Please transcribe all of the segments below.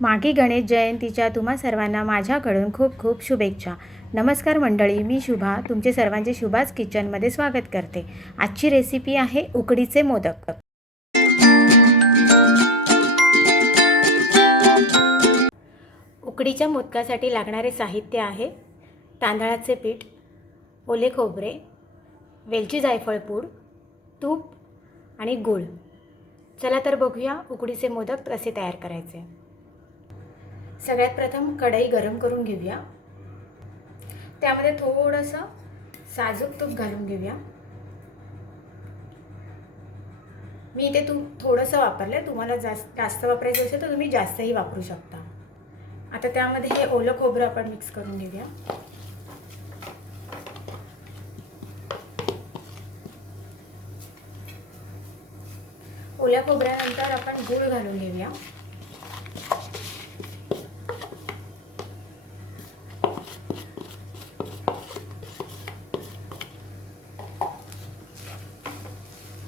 माघी गणेश जयंतीच्या तुम्हा सर्वांना माझ्याकडून खूप खूप शुभेच्छा. नमस्कार मंडळी, मी शुभा तुमचे सर्वांचे शुभाच किचनमध्ये स्वागत करते. आजची रेसिपी आहे उकडीचे मोदक. उकडीच्या मोदकासाठी लागणारे साहित्य आहे तांदळाचे पीठ, ओले खोबरे, वेलची जायफळ पूड, तूप आणि गूळ. चला तर बघूया उकडीचे मोदक कसे तयार करायचे. सगळ्यात प्रथम कढई गरम करून घेऊया. त्यामध्ये थोडंसं साजूक तूप घालून घेऊया. मी इथे तूप थोडंसं वापरलं, तुम्हाला जास्त वापरायचं असेल तर तुम्ही जास्तही वापरू शकता. आता त्यामध्ये हे ओलं खोबरं आपण मिक्स करून घेऊया. ओल्या खोबऱ्यानंतर आपण गूळ घालून घेऊया.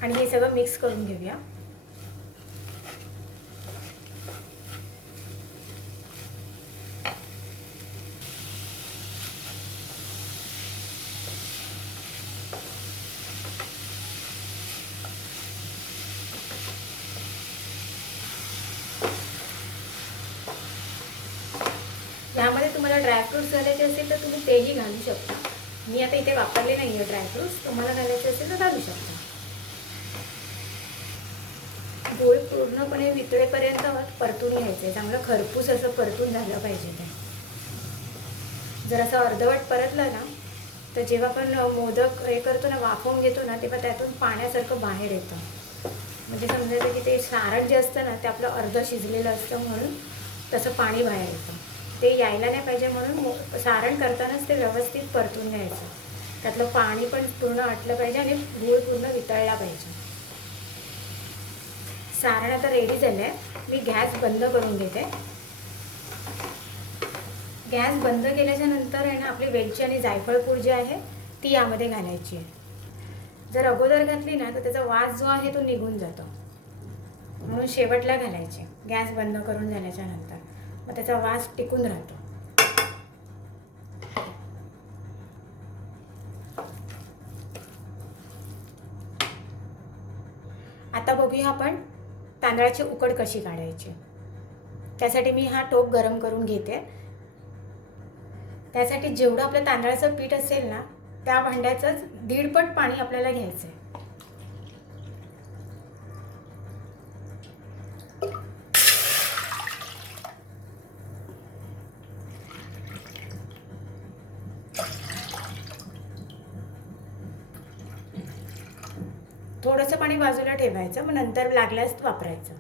आणि हे सगळं मिक्स करून घेऊया. यामध्ये तुम्हाला ड्रायफ्रूट्स घालायचे असेल तर तुम्ही तेही घालू शकता. मी आता इथे वापरले नाही आहे ड्रायफ्रूट्स, तुम्हाला घालायचे असेल तर घालू शकता. गूळ पूर्णपणे वितळेपर्यंत परतून घ्यायचे. चांगलं खरपूस असं परतून झालं पाहिजे ते. जर असं अर्धवट परतलं ना तर जेव्हा आपण मोदक हे करतो ना, वाफवून घेतो ना, तेव्हा त्यातून पाण्यासारखं बाहेर येतं. म्हणजे समजायचं की ते सारण जे असतं ना ते आपलं अर्ध शिजलेलं असतं, म्हणून तसं पाणी बाहेर येतं. ते यायला नाही पाहिजे, म्हणून सारण करतानाच ते व्यवस्थित परतून घ्यायचं. त्यातलं पाणी पण पूर्ण आटलं पाहिजे आणि गूळ पूर्ण वितळला पाहिजे. सारण आता रेडी झालं आहे. मी गॅस बंद करून घेते. गॅस बंद केल्याच्या नंतर आहे ना, आपली वेलची आणि जायफळ पूड जी आहे ती यामध्ये घालायची आहे. जर अगोदर घातली ना तर त्याचा वास जो आहे तो निघून जातो, म्हणून शेवटला घालायची गॅस बंद करून झाल्याच्या नंतर. मग त्याचा वास टिकून राहतो. आता बघूया आपण तांदळाची उकड कशी काढायची. त्यासाठी मी हा टोप गरम करून घेते. त्यासाठी जेवढं आपलं तांदळाचं पीठ असेल ना त्या भांड्याचंच 1.5 पट पाणी आपल्याला घ्यायचं आहे. थोडंसं पाणी बाजूला ठेवायचं, मग नंतर लागल्यास वापरायचं.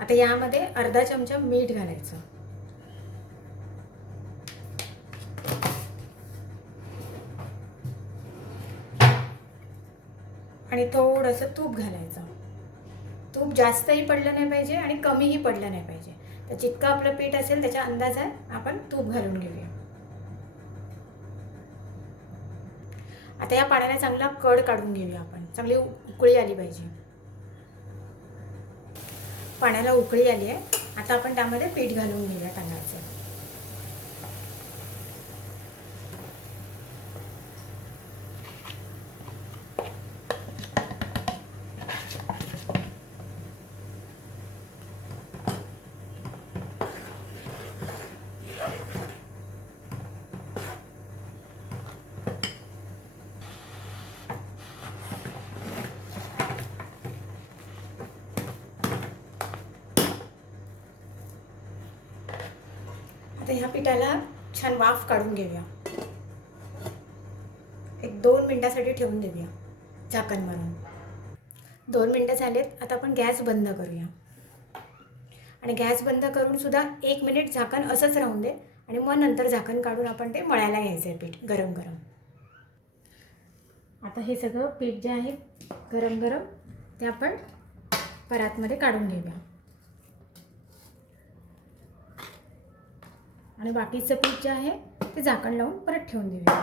आता यामध्ये अर्धा चमचा मीठ घालायचं आणि थोडंसं तूप घालायचं. तूप जास्तही पडलं नाही पाहिजे आणि कमीही पडलं नाही पाहिजे. तर जितकं आपलं पीठ असेल त्याच्या अंदाजाने आपण तूप घालून घेऊया. आता या पाण्याला चांगला कड काढून घेऊया आपण. चांगली उकळी आली पाहिजे. पाण्याला उकळी आली आहे. आता आपण त्यामध्ये पीठ घालून घेऊया तांदळाचं. आता ह्या पिठाला छान वाफ काढून घेऊया. 1-2 मिनिटासाठी ठेवून देऊया झाकण मारून. 2 मिनिटं झालेत. आता आपण गॅस बंद करूया. आणि गॅस बंद करून सुद्धा 1 मिनिट झाकण असंच राहून दे आणि मग नंतर झाकण काढून आपण ते मळायला घ्यायचं आहे पीठ गरम गरम. आता हे सगळं पीठ जे आहे गरम गरम ते आपण परातमध्ये काढून घेऊया. आणि बाकीचं पीठ जे आहे ते झाकण लावून परत ठेवून देऊया.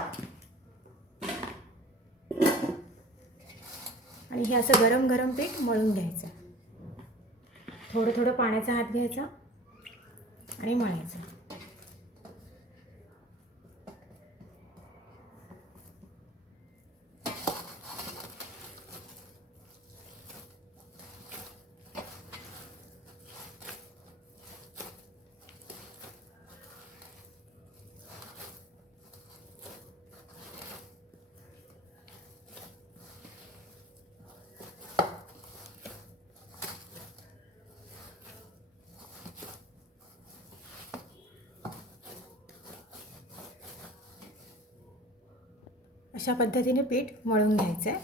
आणि हे असं गरम गरम पीठ मळून घ्यायचं. थोडं थोडं पाण्याचा हात घ्यायचा आणि मळायचं. अशा पद्धतीने पीठ मळून घ्यायचं आहे.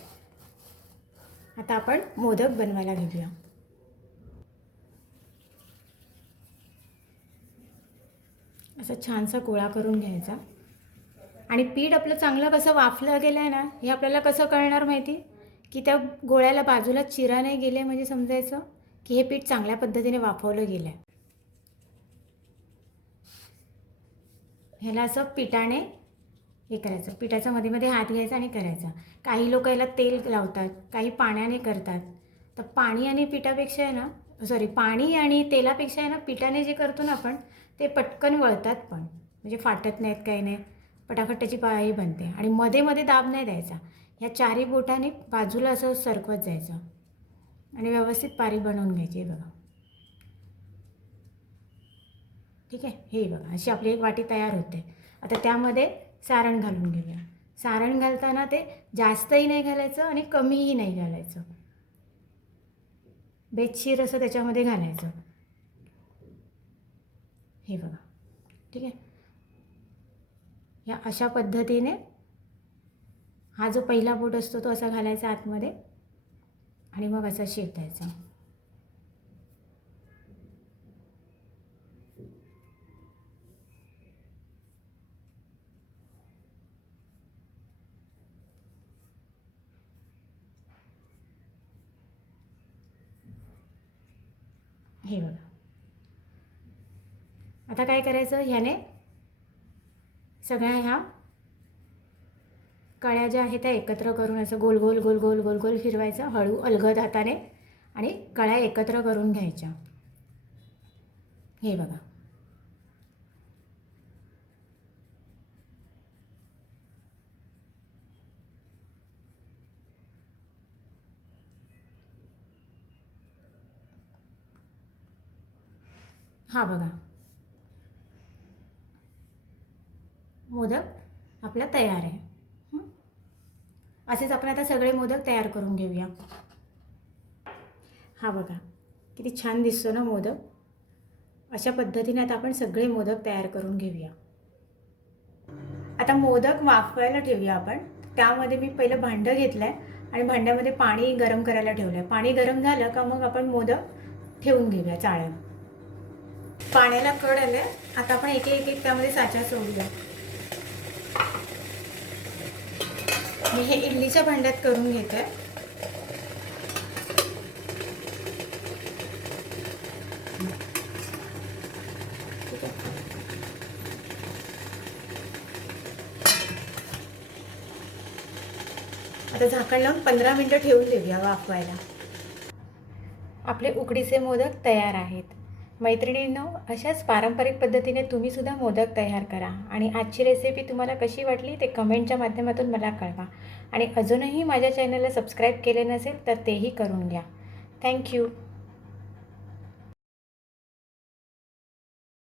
आता आपण मोदक बनवायला घेऊया. असं छानसा गोळा करून घ्यायचा. आणि पीठ आपलं चांगलं कसं वाफलं गेलं आहे ना, हे आपल्याला कसं कळणार माहिती, की त्या गोळ्याला बाजूला चिरा नाही गेले म्हणजे समजायचं की हे पीठ चांगल्या पद्धतीने वाफवलं गेलं आहे. ह्याला असं पिठाने हे करायचं. पिठाच्या मध्ये मध्ये हात घ्यायचा आणि करायचा. काही लोक याला तेल लावतात, काही पाण्याने करतात. तर पाणी आणि पिठापेक्षा आहे ना, पाणी आणि तेलापेक्षा आहे ना, पिठाने जे करतो ना आपण ते पटकन वळतात पण, म्हणजे फाटत नाहीत, काही नाही, पटापट त्याची पाळी बनते. आणि मध्ये मध्ये दाब नाही द्यायचा. ह्या चारी बोटाने बाजूला असं सरकवत जायचं आणि व्यवस्थित पारी बनवून घ्यायची. बघा, ठीक आहे. हे बघा, अशी आपली एक वाटी तयार होते. आता त्यामध्ये सारण घालून घेऊया. सारण घालताना ते जास्तही नाही घालायचं आणि कमीही नाही घालायचं. बेतशीर असं त्याच्यामध्ये घालायचं. हे बघा, ठीक आहे. या अशा पद्धतीने हा जो पहिला बोट असतो तो असा घालायचा आतमध्ये आणि मग असा शेप द्यायचा. हे बघा, आता काय करायचं, ह्याने सगळ्या ह्या कळ्या ज्या आहेत त्या एकत्र करून असं गोल गोल गोल गोल गोल गोल फिरवायचं हळू अलगद हाताने आणि कळ्या एकत्र करून घ्यायच्या. हे बघा, हा बघा, मोदक आपला तयार आहे. असेच आपण आता सगळे मोदक तयार करून घेऊया. हा बघा, किती छान दिसतो ना मोदक. अशा पद्धतीने आता आपण सगळे मोदक तयार करून घेऊया. आता मोदक वाफवायला ठेवूया आपण. त्यामध्ये मी पहिलं भांडं घेतलं आहे आणि भांड्यामध्ये पाणी गरम करायला ठेवलं आहे. पाणी गरम झालं का मग आपण मोदक ठेवून घेऊया चाळण. पाण्याला कड आले. आता आपण एक एक त्यामध्ये साचा सोडूया. मी हे इडलीच्या भांड्यात करून घेते. आता झाकण लावून 15 मिनिटं ठेवून देऊया वाफवायला. आपले उकडीचे मोदक तयार आहेत. मैत्रिणींनो, अशाच पारंपरिक पद्धतीने तुम्ही सुद्धा मोदक तयार करा आणि आजची रेसिपी तुम्हाला कशी वाटली ते कमेंटच्या माध्यमातून मला कळवा. आणि अजूनही माझ्या चॅनलला सबस्क्राईब केले नसेल तर तेही करून घ्या. थँक्यू.